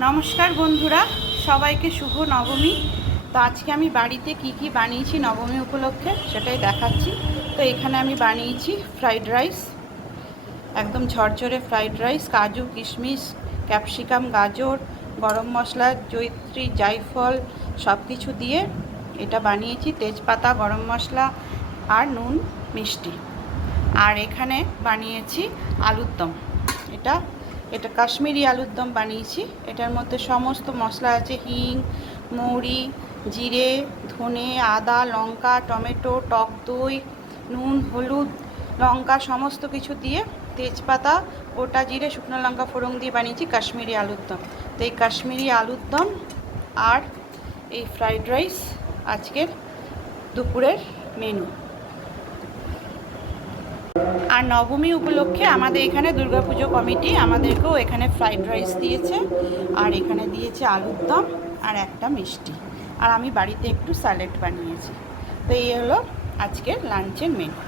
নমস্কার বন্ধুরা, সবাইকে শুভ নবমী। তো আজকে আমি বাড়িতে কি বানিয়েছি নবমী উপলক্ষে সেটাই দেখাচ্ছি। তো এখানে আমি বানিয়েছি ফ্রাইড রাইস, একদম ঝরঝরে ফ্রাইড রাইস, কাজু কিশমিশ ক্যাপসিকাম গাজর গরম মশলা জয়িত্রী জায়ফল সব কিছু দিয়ে এটা বানিয়েছি, তেজপাতা গরম মশলা আর নুন মিষ্টি। আর এখানে বানিয়েছি আলুর দম। এটা এটা কাশ্মীরি আলুর দম বানিয়েছি। এটার মধ্যে সমস্ত মশলা আছে, হিং, মৌরি, জিরে, ধনে, আদা, লঙ্কা, টমেটো, টক দই, নুন, হলুদ, লঙ্কা সমস্ত কিছু দিয়ে, তেজপাতা, গোটা জিরে, শুকনো লঙ্কা ফোড়ন দিয়ে বানিয়েছি কাশ্মীরি আলুর দম। তো এই কাশ্মীরি আলুর দম আর এই ফ্রাইড রাইস আজকের দুপুরের মেনু। আর নবমী উপলক্ষে আমাদের এখানে দুর্গাপুজো কমিটি আমাদেরকেও এখানে ফ্রাইড রাইস দিয়েছে, আর এখানে দিয়েছে আলুর দম আর একটা মিষ্টি। আর আমি বাড়িতে একটু স্যালাড বানিয়েছি। তো এই হলো আজকের লাঞ্চের মেনু।